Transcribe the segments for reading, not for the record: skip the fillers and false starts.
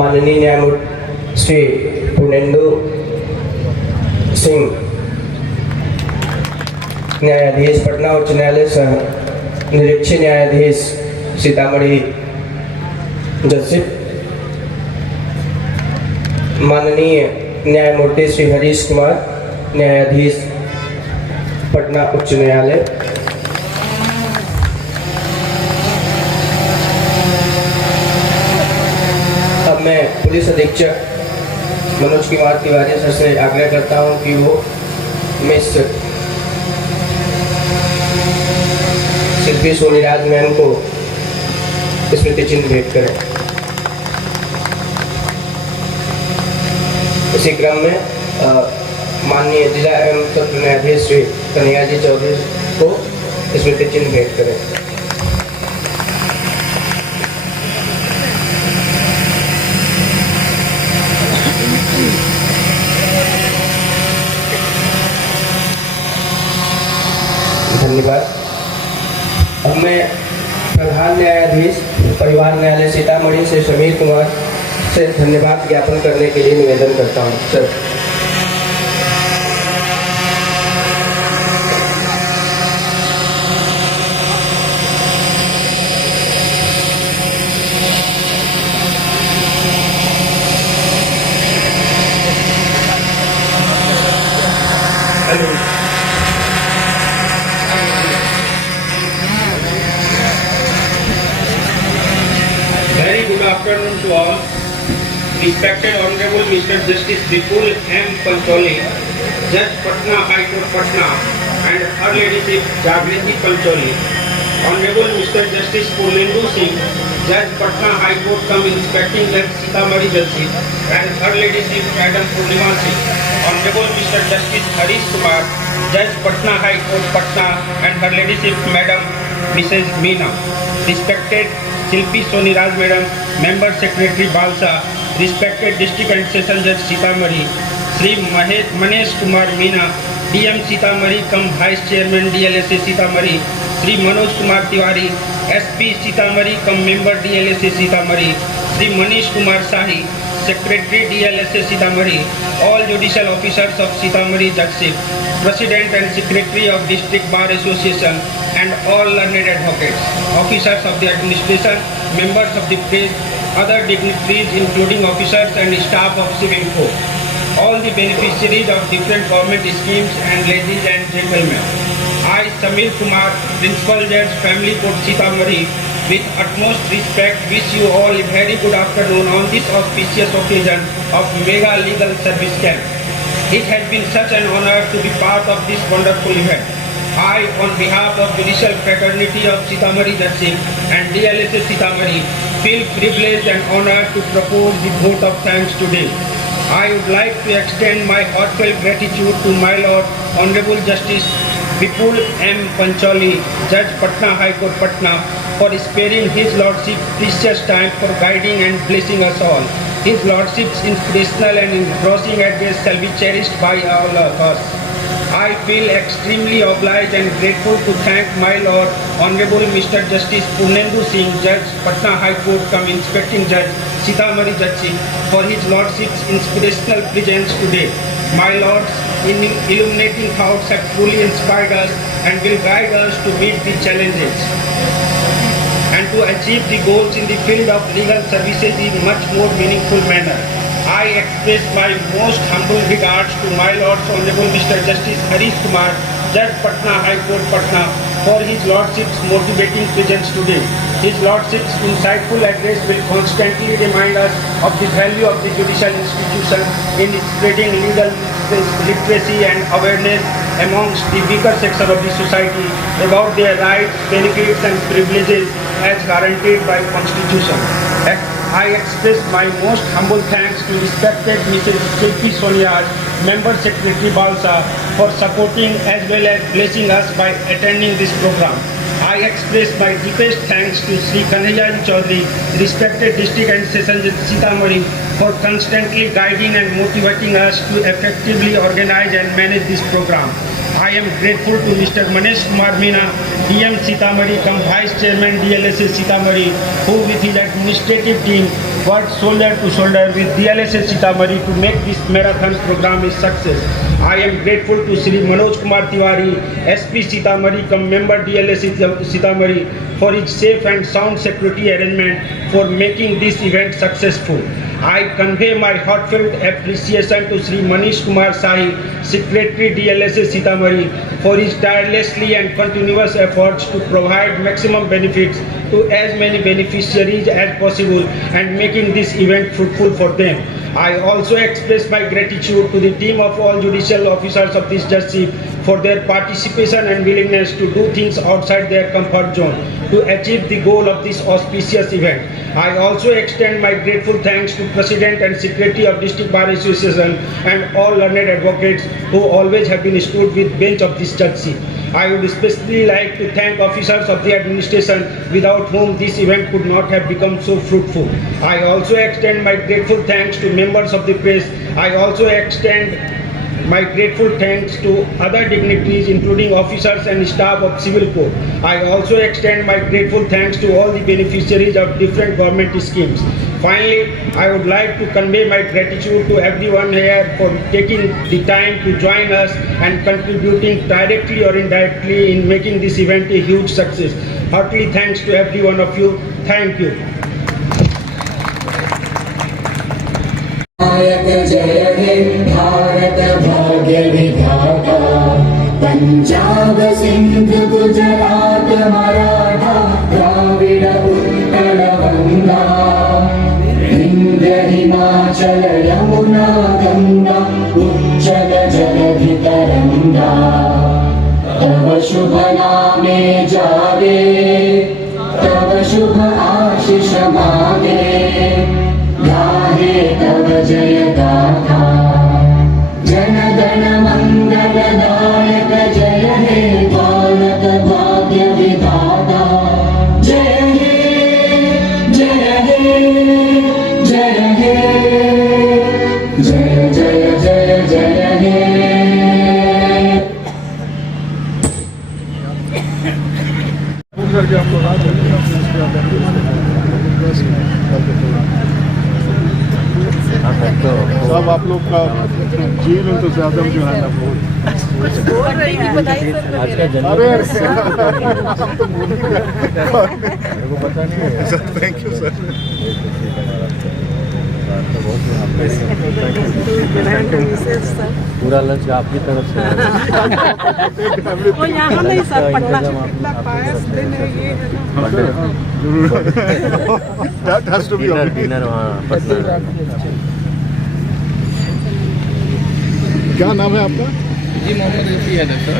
माननीय न्यायमूर्ति श्री पूर्णेंदु सिंह न्यायाधीश पटना उच्च न्यायालय सह निरीक्षक न्यायाधीश सीतामढ़ी जस्टिस माननीय न्यायमूर्ति श्री हरीश कुमार न्यायाधीश पटना उच्च न्यायालय, अब मैं पुलिस अधीक्षक मनोज कुमार तिवारी सर से आग्रह करता हूं कि वो मिस शिल्पी सोनीराज मैम को स्मृति चिन्ह भेंट करें। इसी क्रम में माननीय जिला एवं सत्र न्यायाधीश श्री कन्हैया जी चौधरी को स्मृति चिन्ह भेंट करें। धन्यवाद। अब मैं प्रधान न्यायाधीश परिवार न्यायालय सीतामढ़ी से समीर कुमार से धन्यवाद ज्ञापन करने के लिए निवेदन करता हूँ। Sir. Very good afternoon to all. Respected Honorable Mr. Justice Vipul M. Pancholi, Judge Patna High Court Patna, and Her Ladyship Jagriti Pancholi. Honorable Mr. Justice Purnendu Singh, Judge Patna High Court come inspecting Judge Sitamarhi Jalsi, and Her Ladyship Madam Purnima Singh. Honorable Mr. Justice Harish Kumar, Judge Patna High Court Patna, and Her Ladyship Madam Mrs. Meena. Respected Shilpi Soniraj Madam, Member Secretary Balsa, respected District and Session Judge Sitamarhi, Sri Manesh Kumar Meena, DM Sitamarhi cum Vice Chairman DLSA Sitamarhi, Sri Manoj Kumar Tiwari, SP Sitamarhi cum Member DLSA Sitamarhi, Sri Manish Kumar Sahi, Secretary DLSA Sitamarhi, all judicial officers of Sitamarhi Judgeship, President and Secretary of District Bar Association, and all learned advocates, officers of the administration, members of the press, other dignitaries including officers and staff of civil court, all the beneficiaries of different government schemes, and ladies and gentlemen. I, Samir Kumar, Principal Judge, Family Court Sitamarhi, with utmost respect wish you all a very good afternoon on this auspicious occasion of Mega Legal Service Camp. It has been such an honor to be part of this wonderful event. I, on behalf of Judicial Fraternity of Sitamarhi Judgeship and DLSA Sitamarhi, feel privileged and honored to propose the vote of thanks today. I would like to extend my heartfelt gratitude to my Lord Honorable Justice Vipul M. Pancholi, Judge Patna High Court Patna, for sparing His Lordship precious time for guiding and blessing us all. His Lordship's inspirational and engrossing address shall be cherished by all of us. I feel extremely obliged and grateful to thank my Lord Honorable Mr. Justice Purnendu Singh, Judge Patna High Court cum Inspecting Judge Sitamarhi Judgeship, for His Lordship's inspirational presence today. My Lords, illuminating thoughts have truly inspired us and will guide us to meet the challenges and to achieve the goals in the field of legal services in much more meaningful manner. I express my most humble regards to my Lord's Honorable Mr. Justice Harish Kumar, Judge Patna High Court Patna, for His Lordship's motivating presence today. His Lordship's insightful address will constantly remind us of the value of the judicial institution in spreading legal literacy and awareness amongst the weaker section of the society about their rights, benefits and privileges as guaranteed by Constitution. I express my most humble thanks to respected Mrs. Shilpi Soniraj, Member Secretary Balsa, for supporting as well as blessing us by attending this program. I express my deepest thanks to Sri Kanhaiya Chaudhary, respected District and Session Judge Sitamarhi, for constantly guiding and motivating us to effectively organize and manage this program. I I am grateful to Mr. Manesh Kumar Meena, DM Sitamarhi, come Vice Chairman DLSA Sitamarhi, who with his administrative team worked shoulder to shoulder with DLSA Sitamarhi to make this marathon program a success. I am grateful to Sri Manoj Kumar Tiwari, SP Sitamarhi, come member DLSA Sitamarhi, for his safe and sound security arrangement for making this event successful. I convey my heartfelt appreciation to Sri Manish Kumar Sahi, Secretary DLSA Sitamarhi, for his tirelessly and continuous efforts to provide maximum benefits to as many beneficiaries as possible and making this event fruitful for them. I also express my gratitude to the team of all judicial officers of this judgeship for their participation and willingness to do things outside their comfort zone to achieve the goal of this auspicious event. I also extend my grateful thanks to President and Secretary of District Bar Association and all learned advocates who always have been stood with bench of this judgeship. I would especially like to thank officers of the administration without whom this event could not have become so fruitful. I also extend my grateful thanks to members of the press. I also extend my grateful thanks to other dignitaries including officers and staff of Civil Court. I also extend my grateful thanks to all the beneficiaries of different government schemes. Finally, I would like to convey my gratitude to everyone here for taking the time to join us and contributing directly or indirectly in making this event a huge success. Heartily thanks to every one of you. Thank you. जय हे भारत भाग्य विधाता पंजाब सिंध गुजरात मराठा द्राविड उत्कल गंगा विंध्य हिमाचल यमुना गंगा उच्चल जलधि तरंगा तव शुभ नामे जागे तव शुभ आशीष मागे गाहे तव जय गाथा जन गण मंगल दायक जय हे भारत भाग्य विधाता जय हे जय हे जय हे जय जय जय जय हे सब आप लोग का जीवन तो ज्यादा जो है ना बोल रही थी बधाई सर अरे हम तो भूल ही गए पता नहीं सर थैंक यू सर पूरा लंच आपकी तरफ से वो यहाँ नहीं sir Patna That has to be dinner वहाँ पटना क्या नाम है आपका जी मोहम्मद रफी है सर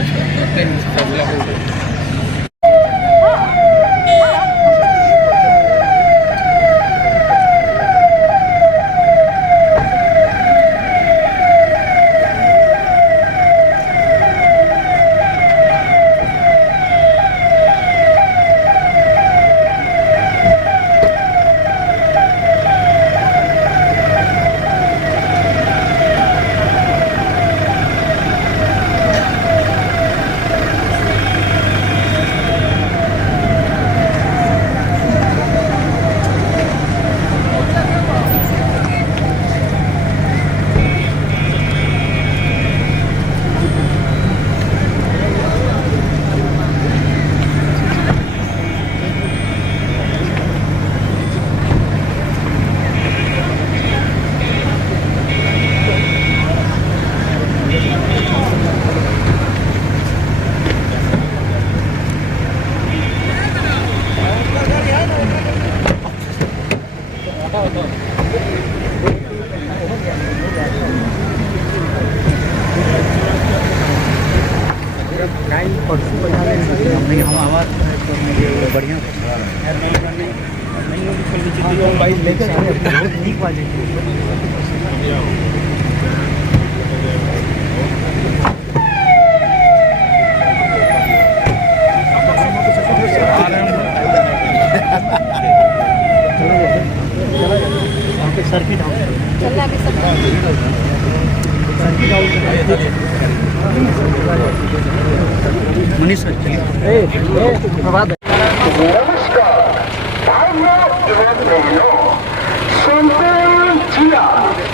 संपूर्ण जिला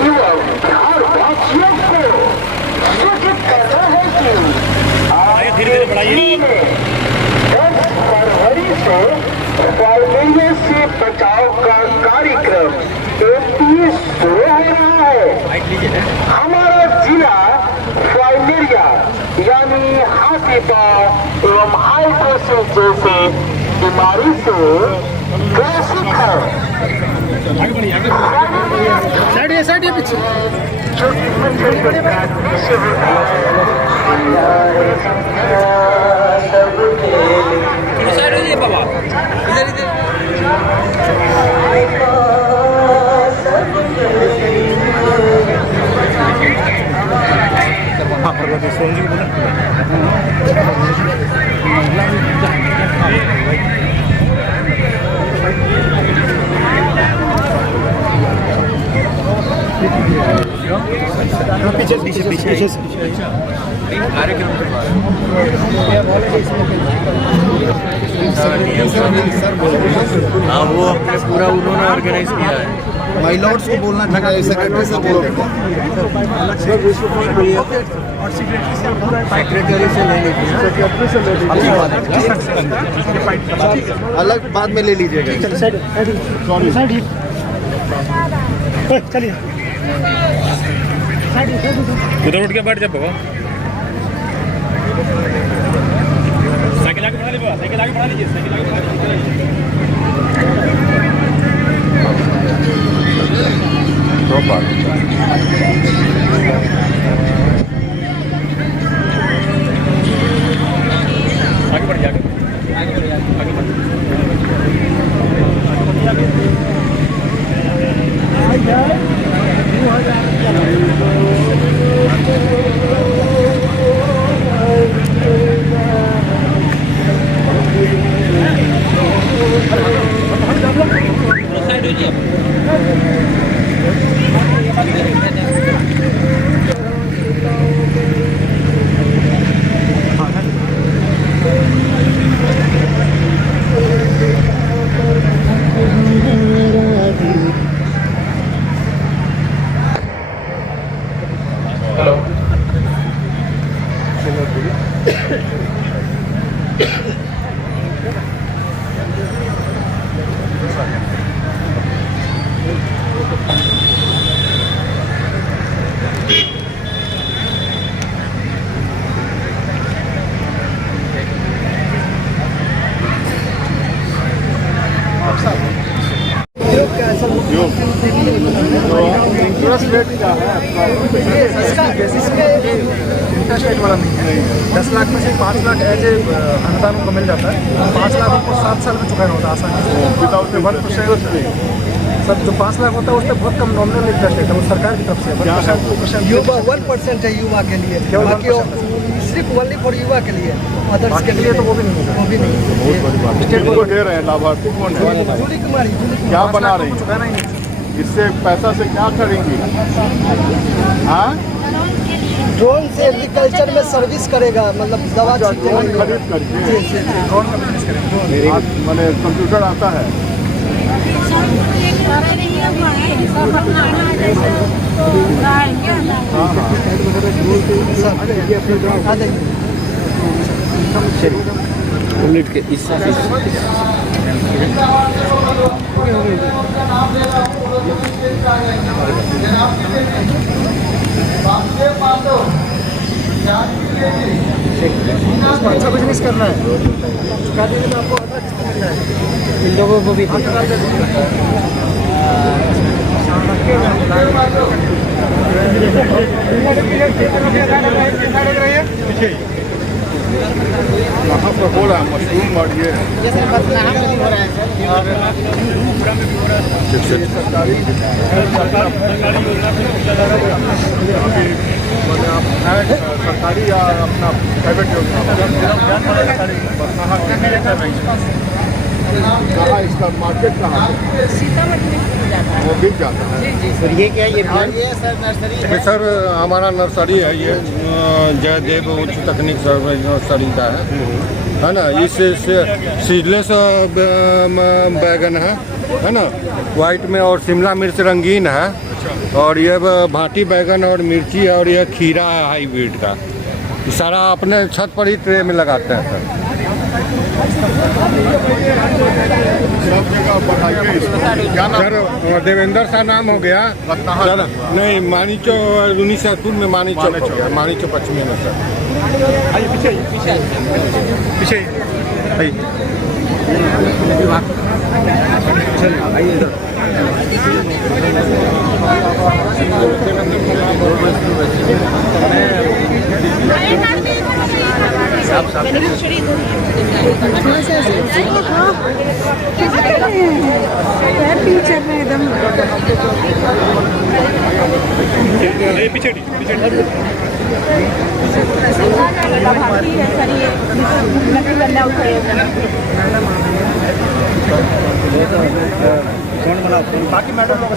एवं बिहार वासियों को सूचित करना है कि आज के दिन में 10 फरवरी से फाइलेरिया से बचाव का कार्यक्रम 31 शुरू हो रहा है। हमारा जिला फाइलेरिया यानी हाथी पांव एवं हाइड्रोसिस जैसे बीमारी से ग्रसित है। साइड पीछे पीछे हाँ वो अपने पूरा उन्होंने ऑर्गेनाइज किया है। माई लॉर्ड्स को बोलना चाहिए, सेक्रेटरी से बोलो, सेक्रेटरी से ले लीजिए, अलग बाद में ले लीजिएगा। चलिए उधर उठ के बैठ जा बाबा। साइकिल आगे बढ़ा लीजिए, साइकिल आगे बढ़ा लीजिए, साइकिल आगे बढ़ा लीजिए। आगे बढ़ जाएगा, आगे बढ़। इंटरेस्ट रेट क्या है? इंटरेस्ट रेट वाला नहीं है। 10 लाख में से 5 लाख एज ए अनुदान को मिल जाता है। 5 लाख आपको 7 साल में चुकाना होता है आसानी से, विदाउट 1%। सर जो 5 लाख होता है उसमें बहुत कम नॉमिनल इंटरेस्ट रेट है, वो सरकार की तरफ से 1%। युवा 1% है युवा के लिए, बाकी सिर्फ ओनली फॉर युवा के लिए, अदर्स के लिए तो वो भी नहीं होगा। वो भी नहीं। स्टेट को दे रहे हैं, लाभार्थी कौन है? जूली कुमारी क्या बना रही है? चुकाना ही नहीं। इससे पैसा से क्या करेंगी? हाँ, ड्रोन से एग्रीकल्चर में सर्विस करेगा, मतलब दवा ड्रोन खरीद करके ड्रोन का बिजनेस करेंगे। मैंने कंप्यूटर आता है। मिनट के इस अच्छा बिजनेस करना है, चुका देने में आपको अगला किस्त मिल जाएगा। इन लोगों को भी कहाँ पर हो रहा है? मशरूम और ये सरकारी मैंने आप सरकारी या अपना प्राइवेट योजना कहाँ इसका मार्केट कहाँ है? सीतामढ़ी में मिल जाता है। वो बिक जाता है। जी जी सर। ये क्या है? ये सर नर्सरी है। सर हमारा नर्सरी है ये जयदेव उच्च तकनीक सर नर्सरी का है ना। इस सीडलेस बैगन है ना, वाइट में, और शिमला मिर्च रंगीन है, और ये भाटी बैगन और मिर्ची है, और ये खीरा है हाईब्रिड का। ये सारा अपने छत पर ही ट्रे में लगाते हैं सर। सब जगह बढ़ाइए इसको। क्या नाम? सर देवेंद्र सा नाम हो गया सर। नहीं, मानीचो रुनीसैदपुर में मानीचो हो गया, मानीचो पश्चिमी में सर। पीछे पीछे में एकदम पीछे बाकी मैडम लोग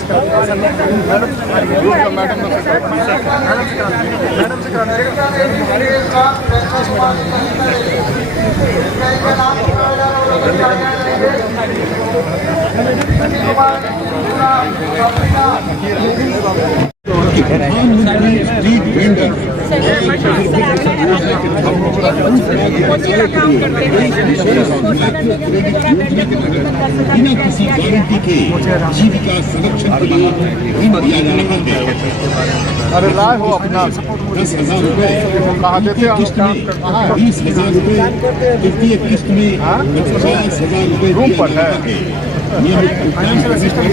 बिना किसी गारंटी के जीविका संरक्षण के लिए ऋण दिया जा रहा है। अरे लाए हो अपना 10,000 रुपए कहाँ देते हो? किस्त में, 20,000 रुपए तृतीय किस्त में, 50,000 रुपए रूम पर है। नियमित भुगतान करने पर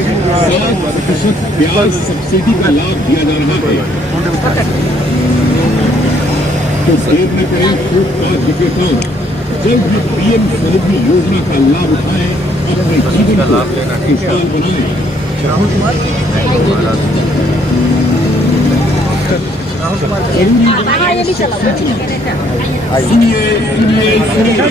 7% ब्याज सब्सिडी का लाभ दिया जा रहा है। तो देर न करें, फुटपाथ विक्रेताओं जल्द ही PM स्वनिधि योजना का लाभ उठाएं, अपने जीवन को खुशहाल बनाएं। सुनिए सुनिए सुनिए।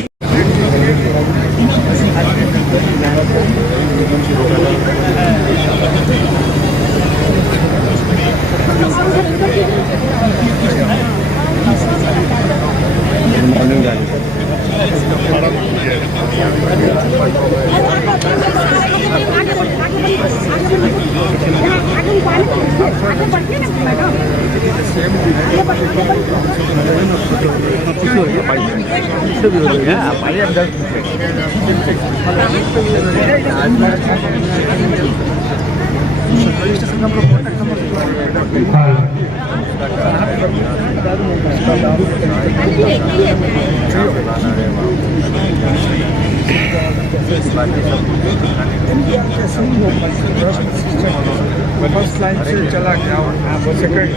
फर्स्ट लाइन से चला गया और सेकंड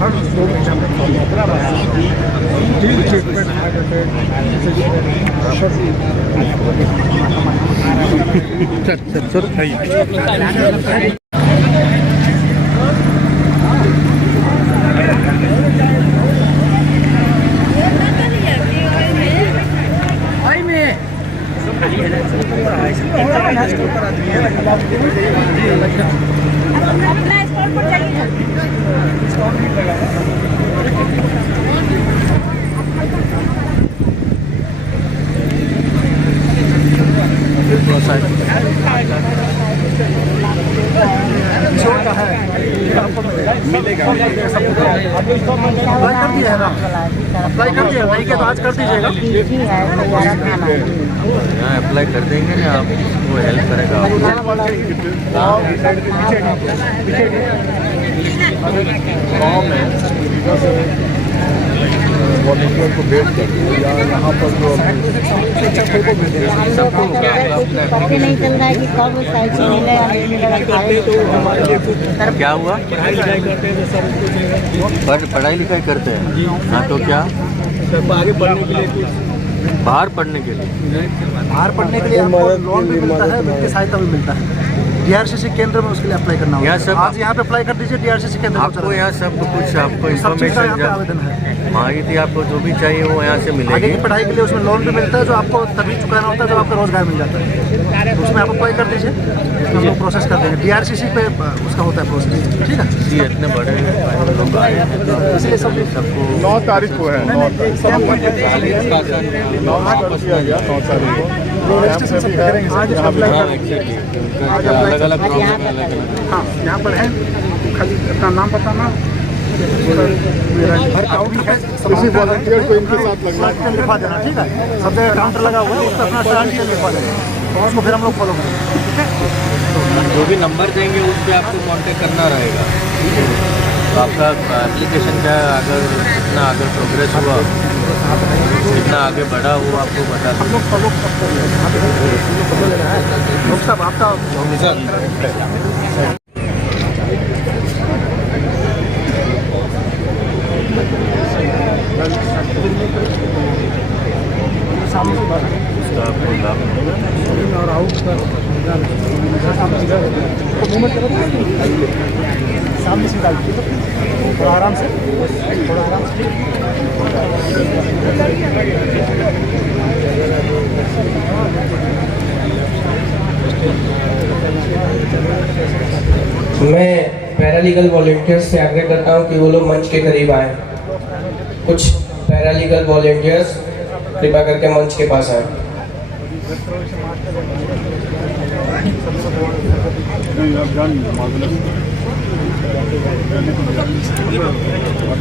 हर 2 महीने में ट्रीटमेंट अप्लाई कर दिया नहीं क्या तो आज कर दीजिएगा। अप्लाई कर देंगे ना, आप वो हेल्प करेगा गाँव में वॉलंटियर को भेज कर या यहाँ पर जो पता नहीं चल रहा है कि कब साइकिल मिलेगा क्या हुआ? पढ़ाई लिखाई करते हैं। हाँ तो क्या आगे बढ़ने के लिए बाहर पढ़ने के लिए लोन भी मिलता है, वित्तीय सहायता भी मिलता है। DRCC केंद्र में उसके लिए अप्लाई करना होगा। यहाँ सब आज यहाँ पे अप्लाई कर दीजिए, DRCC केंद्र में आपको चला यहाँ सब कुछ आपको जाएगा। सब चीज़ का यहाँ पे इन्फॉर्मेशन आवेदन है। माहिती आपको जो भी चाहिए वो यहाँ से आगे मिलेगी। की पढ़ाई के लिए उसमें लोन भी मिलता है, जो आपको तभी चुकाना होता है जब आपका रोजगार मिल जाता है। तो उसमें आप अप्लाई कर दीजिए, हम लोग प्रोसेस कर देंगे। DRCC पे उसका होता है प्रोसेस, ठीक है। जी इतने बड़े लोग आए हैं तो इसलिए सब सबको 9 तारीख को है, 9 तारीख को रजिस्ट्रेशन सब करेंगे। आज अप्लाई अलग अलग हाँ, यहाँ पर है, खाली अपना नाम बताना, हर काउंटर है, किसी वॉलंटियर को इनके साथ लगना पे लिखवा देना, ठीक है। सब जगह काउंटर लगा हुआ है, उस पर अपना चार्ट लिखवा देना, तो उसको फिर हम लोग फॉलो करेंगे, ठीक है। जो भी नंबर देंगे उस पर आपको कांटेक्ट करना रहेगा। तो आपका एप्लीकेशन क्या है, अगर कितना अगर प्रोग्रेस हुआ, कितना आगे बढ़ा वो आपको बता हम लोग फॉलो करते हैं। लोग सब आपका सामने से बात और आउट कर मूवमेंट करो, सामने से डाल थोड़ा आराम से, थोड़ा आराम से। मैं पैरालीगल वॉलंटियर्स से आग्रह करता हूं कि वो लोग मंच के करीब आए। कुछ पैरालीगल वॉलंटियर्स कृपा करके मंच के पास आए।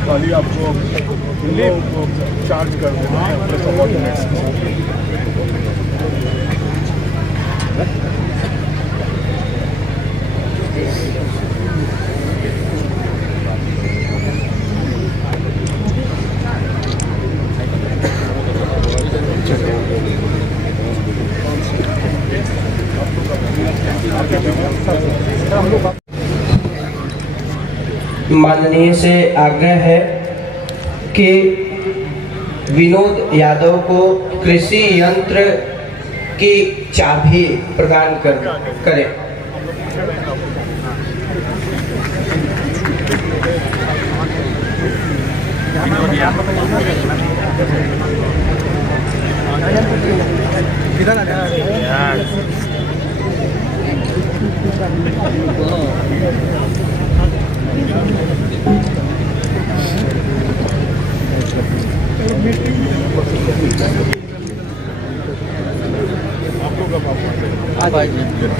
खाली आपको चार्ज कर देना। माननीय से आग्रह है कि विनोद यादव को कृषि यंत्र की चाबी प्रदान करें।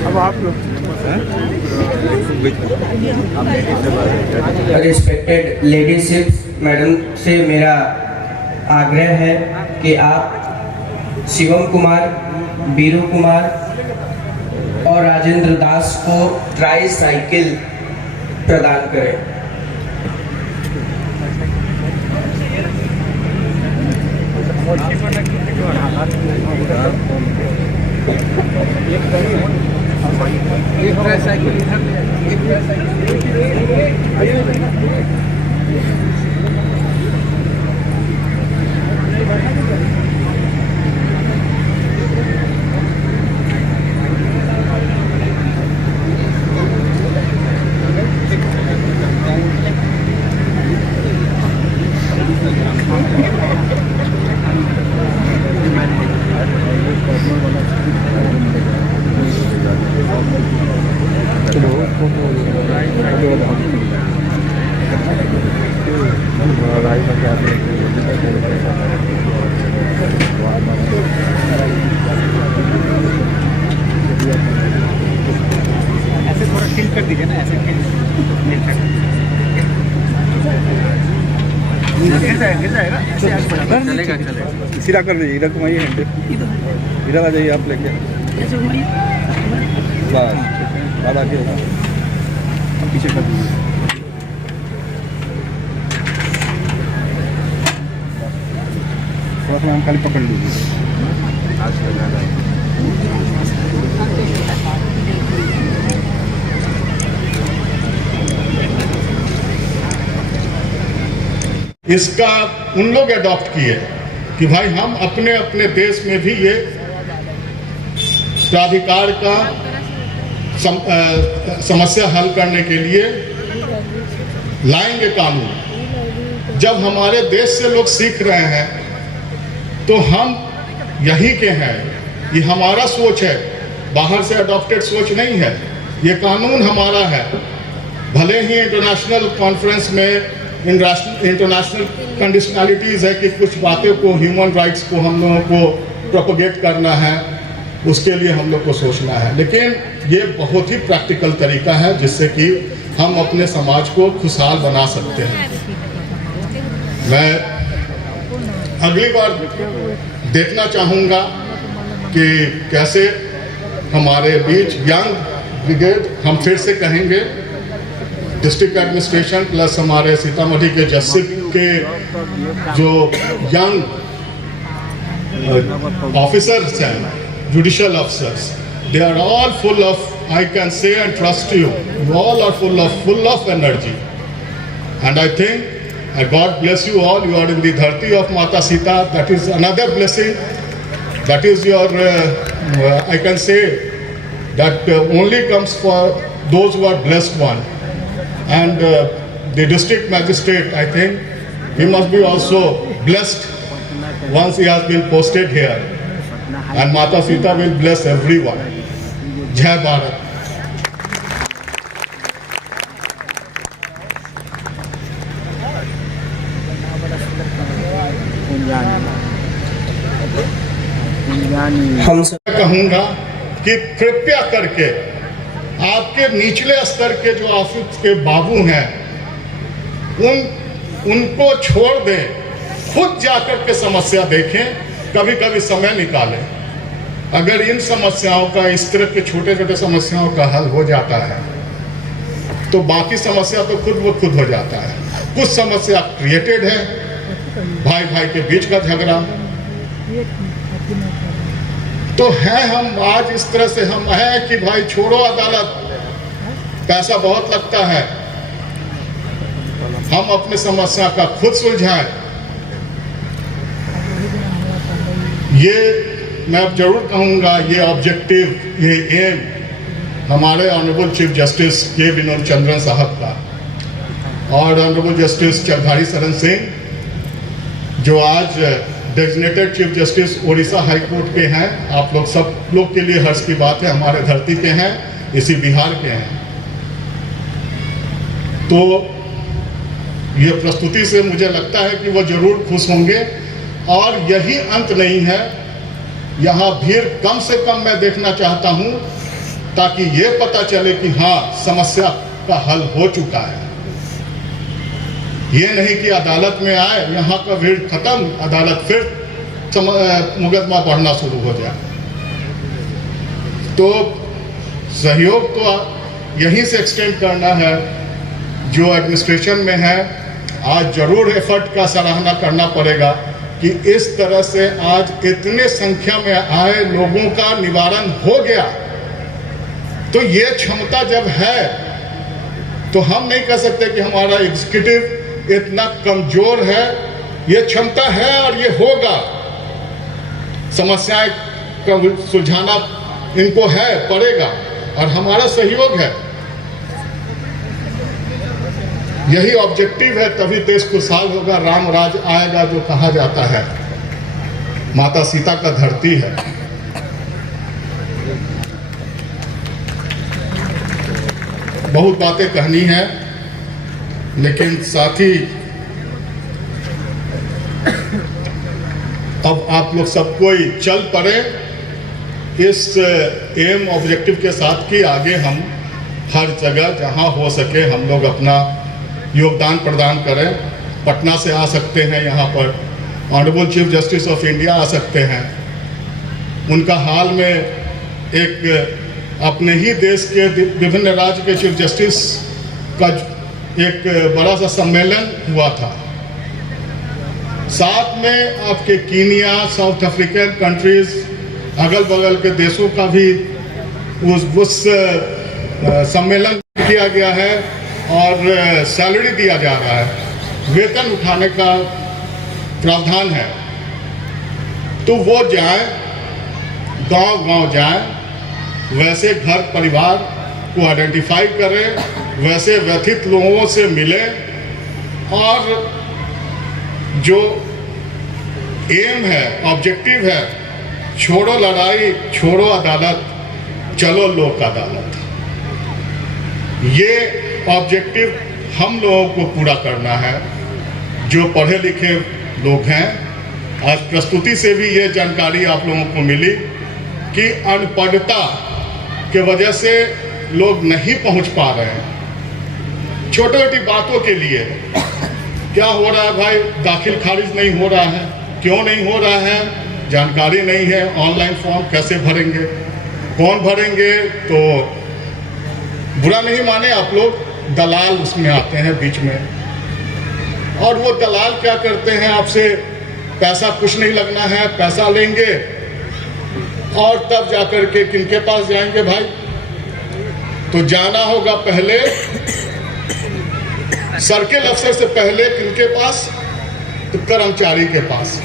अब आप लोग रिस्पेक्टेड लेडीशिप मैडम से मेरा आग्रह है कि आप शिवम कुमार, बीरू कुमार और राजेंद्र दास को ट्राई साइकिल प्रदान करें। एक ट्राई साइकिल इधर, एक ट्राई साइकिल ऐसे थोड़ा टिल्ट कर दीजिए ना, ऐसे गिर जाएगा चलेगा चलेगा। सीधा कर दीजिए, इधर घुमाइए, इधर आ जाइए आप लेके, बस बाद आके पीछे कर दीजिए। थोड़ा सा हम खाली पकड़ लीजिए। इसका उन लोग अडॉप्ट किए कि भाई हम अपने अपने देश में भी ये प्राधिकार का समस्या हल करने के लिए लाएंगे कानून। जब हमारे देश से लोग सीख रहे हैं तो हम यही के हैं, ये हमारा सोच है, बाहर से अडॉप्टेड सोच नहीं है, ये कानून हमारा है। भले ही इंटरनेशनल कॉन्फ्रेंस में इंटरनेशनल कंडीशनलिटीज़ है कि कुछ बातें को, ह्यूमन राइट्स को हम लोगों को प्रोपोगेट करना है, उसके लिए हम लोग को सोचना है, लेकिन ये बहुत ही प्रैक्टिकल तरीका है जिससे कि हम अपने समाज को खुशहाल बना सकते हैं। मैं अगली बार देखना चाहूँगा कि कैसे हमारे बीच यंग ब्रिगेड, हम फिर से कहेंगे, डिस्ट्रिक्ट एडमिनिस्ट्रेशन प्लस हमारे सीतामढ़ी के जस्टिस के जो यंग ऑफिसर्स हैं, judicial officers, they are all full of, I can say and trust you all are full of energy, and I think God bless you all. You are in the dharti of Mata Sita. That is another blessing. That is your I can say that only comes for those who are blessed one. And the district magistrate, I think he must be also blessed once he has been posted here, and Mata Sita will bless everyone. Jai Bharat. हम सब कहूंगा कि कृपया करके आपके निचले स्तर के जो ऑफिस के बाबू हैं, उनको छोड़ दें, खुद जाकर के समस्या देखें, कभी कभी समय निकालें। अगर इन समस्याओं का, इस तरह के छोटे छोटे समस्याओं का हल हो जाता है तो बाकी समस्या तो खुद ब खुद हो जाता है। कुछ समस्या क्रिएटेड है, भाई भाई के बीच का झगड़ा तो है, हम आज इस तरह से हम हैं कि भाई छोड़ो अदालत, पैसा बहुत लगता है, हम अपनी समस्या का खुद सुलझाएं। ये मैं जरूर कहूंगा, ये ऑब्जेक्टिव, ये एम हमारे ऑनरेबल चीफ जस्टिस के विनोद चंद्रन साहब का और ऑनरेबल जस्टिस चौधरी शरण सिंह जो आज designated chief justice Orissa high court के हैं। आप लोग सब लोग के लिए हर्ष की बात है, हमारे धरती के हैं, इसी बिहार के हैं। तो ये प्रस्तुति से मुझे लगता है कि वो जरूर खुश होंगे और यही अंत नहीं है, यहाँ भीड़ कम से कम मैं देखना चाहता हूँ ताकि ये पता चले कि हाँ, समस्या का हल हो चुका है। ये नहीं कि अदालत में आए, यहाँ का भीड़ खत्म, अदालत फिर मुकदमा बढ़ना शुरू हो जाए। तो सहयोग तो यहीं से एक्सटेंड करना है, जो एडमिनिस्ट्रेशन में है आज जरूर एफर्ट का सराहना करना पड़ेगा कि इस तरह से आज इतने संख्या में आए लोगों का निवारण हो गया। तो ये क्षमता जब है तो हम नहीं कह सकते कि हमारा एग्जीक्यूटिव इतना कमजोर है, ये क्षमता है और ये होगा। समस्याएं का सुलझाना इनको है, पड़ेगा और हमारा सहयोग है। यही ऑब्जेक्टिव है, तभी देश खुशहाल होगा, राम राज आएगा जो कहा जाता है। माता सीता का धरती है। बहुत बातें कहनी है, लेकिन साथ ही अब आप लोग सब कोई चल पड़े इस एम ऑब्जेक्टिव के साथ कि आगे हम हर जगह जहां हो सके हम लोग अपना योगदान प्रदान करें। पटना से आ सकते हैं, यहाँ पर honourable chief justice of India आ सकते हैं। उनका हाल में एक अपने ही देश के विभिन्न राज्य के चीफ जस्टिस का एक बड़ा सा सम्मेलन हुआ था। साथ में आपके कीनिया, साउथ अफ्रीकन कंट्रीज, अगल बगल के देशों का भी उस सम्मेलन किया गया है और सैलरी दिया जा रहा है, वेतन उठाने का प्रावधान है। तो वो जाएं, गांव-गांव जाएं, वैसे घर परिवार को आइडेंटिफाई करें, वैसे व्यथित लोगों से मिलें और जो एम है, ऑब्जेक्टिव है, छोड़ो लड़ाई, छोड़ो अदालत, चलो लोक अदालत, ये ऑब्जेक्टिव हम लोगों को पूरा करना है। जो पढ़े लिखे लोग हैं, आज प्रस्तुति से भी ये जानकारी आप लोगों को मिली कि अनपढ़ता के वजह से लोग नहीं पहुंच पा रहे हैं। छोटी छोटी बातों के लिए क्या हो रहा है भाई, दाखिल खारिज नहीं हो रहा है, क्यों नहीं हो रहा है, जानकारी नहीं है, ऑनलाइन फॉर्म कैसे भरेंगे, कौन भरेंगे। तो बुरा नहीं माने आप लोग, दलाल उसमें आते हैं बीच में, और वो दलाल क्या करते हैं, आपसे पैसा कुछ नहीं लगना है, पैसा लेंगे और तब जाकर के किनके पास जाएंगे भाई। तो जाना होगा पहले सर्किल अफसर से पहले किनके पास, तो कर्मचारी के पास।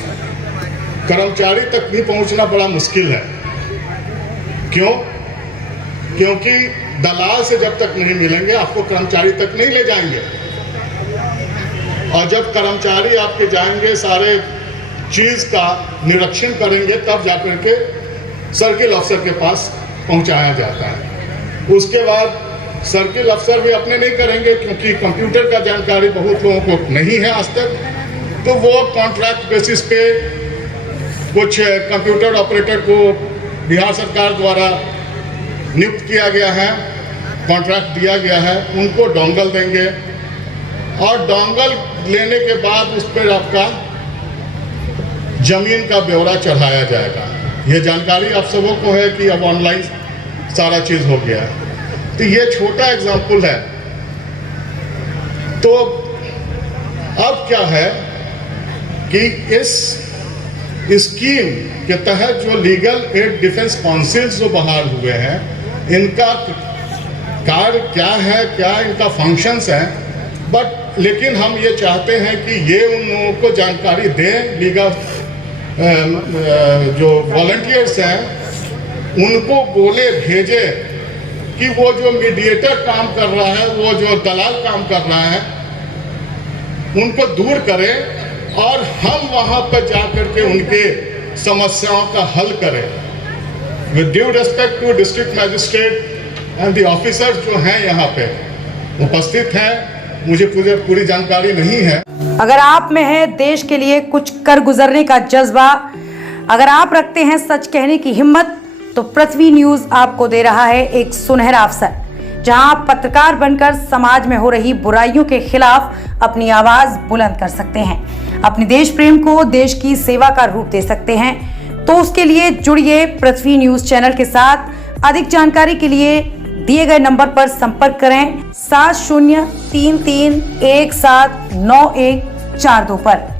कर्मचारी तक भी पहुंचना बड़ा मुश्किल है। क्यों? क्योंकि दलाल से जब तक नहीं मिलेंगे आपको कर्मचारी तक नहीं ले जाएंगे, और जब कर्मचारी आपके जाएंगे सारे चीज का निरीक्षण करेंगे तब जाकर के सर्किल अफसर के पास पहुंचाया जाता है। उसके बाद सर्किल अफसर भी अपने नहीं करेंगे, क्योंकि कंप्यूटर का जानकारी बहुत लोगों को नहीं है आज तक, तो वो कॉन्ट्रैक्ट बेसिस पे कुछ कंप्यूटर ऑपरेटर को बिहार सरकार द्वारा नियुक्त किया गया है, कॉन्ट्रैक्ट दिया गया है, उनको डोंगल देंगे और डोंगल लेने के बाद उस पर आपका जमीन का ब्यौरा चढ़ाया जाएगा। ये जानकारी आप सबों को है कि अब ऑनलाइन सारा चीज हो गया है। तो ये छोटा एग्जाम्पल है। तो अब क्या है कि इस स्कीम के तहत जो लीगल एड डिफेंस काउंसिल जो बहाल हुए हैं, इनका कार्य क्या है, क्या इनका फंक्शंस हैं, बट लेकिन हम ये चाहते हैं कि ये उन लोगों को जानकारी दें, लीगल जो वॉलंटियर्स हैं उनको बोले, भेजे कि वो जो मीडिएटर काम कर रहा है, वो जो दलाल काम कर रहा है, उनको दूर करें और हम वहां पर जाकर के उनके समस्याओं का हल करें। With due respect to district magistrate and the officers जो हैं यहाँ पे उपस्थित हैं, मुझे पूरी जानकारी नहीं है। अगर आप में है देश के लिए कुछ कर गुजरने का जज्बा, अगर आप रखते हैं सच कहने की हिम्मत, तो पृथ्वी न्यूज आपको दे रहा है एक सुनहरा अवसर, जहां आप पत्रकार बनकर समाज में हो रही बुराइयों के खिलाफ अपनी आवाज बुलंद कर सकते हैं, अपने देश प्रेम को देश की सेवा का रूप दे सकते हैं। तो उसके लिए जुड़िए पृथ्वी न्यूज चैनल के साथ। अधिक जानकारी के लिए दिए गए नंबर पर संपर्क करें 7033179142 पर।